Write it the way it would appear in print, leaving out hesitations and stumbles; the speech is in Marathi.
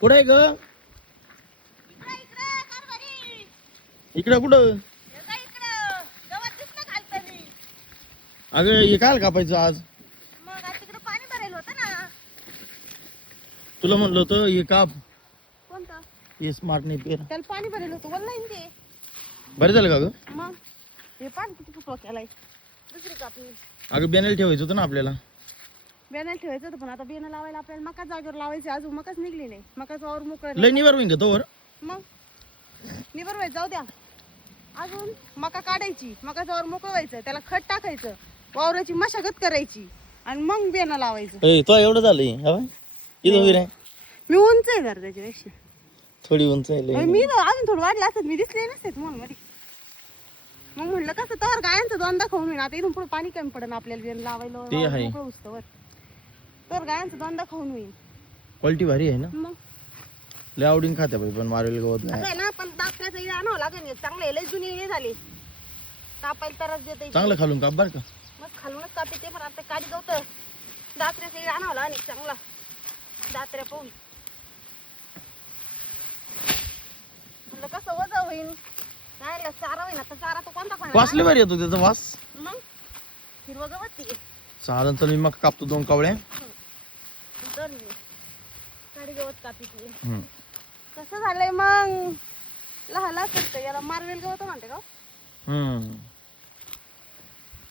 कुठं आहे ग? इकडं कुठं? अगं हे काय कापायचं आज? पाणी भरायला होतं ना. तुला म्हणलं होतं हे काप. कोणतं? हे स्मार्ट नाही पेर. त्याला पाणी भरायला होतं वल्लाय ते. बरं झालं का ग? मग हे पाणी किती फुटवा केलाय. दुसरी कापणी. अगं बेनेल ठेवायचं होतं ना आपल्याला. बेनाला ठेवायचं होतं पण आता बेना लावायला आपल्याला मका जागेवर लावायची. अजून मकाच निघली नाही. मकाच वावर मोकळं लय निवार होईन का तोवर? मग निबर व्हायचं जाऊ द्या. अजून मका काढायची. मकाचं वावर मोकळं व्हायचं. त्याला खत टाकायचं. वावराची मशागत करायची आणि मग बेना लावायचं. तो एवढं झालंय इथं वगैरे मी उंच आहे जरा त्याच्यापेक्षा. थोडी उंच आहे. मी अजून थोडं वाढलं असत मी दिसले नसते म्हणून मध्ये. मग म्हणलं कसं तर गायांचं दोनदा खाऊन होईल. आता इथून पुढे पाणी कमी पडेल आपल्याला बेन लावायला ते आहे. मोकळं उचतवर तर गायांचं दोनदा खाऊन होईल. क्वालिटी भारी आहे ना. मग लय आवडीन खात्या बाई पण मारेल गवत असं आहे ना पण दाखण्याचं इळं आणावं लागेल. चांगलं लय जुनी हे झाली कापायला तरच देते. चांगलं खालून काप बर का. मग खालूनच कापते ते पण आता काढी गवतं दात्र्याचं इळं आणावं लागेल चांगला. दात्र्या पाहून म्हणलं कसं वजा होईल. नाही चारा होईल. आता चारा तो कोणता खाणार? वास लय भारी येतो त्याचा वास. मग हिरवं गवत ती चालन तर मी मग कापतो 2 कावळ्या. तर काडी गवत कापी ती. हम्म. कसं झालंय मग लहाला करतं याला मार्वेल गवत म्हणते का?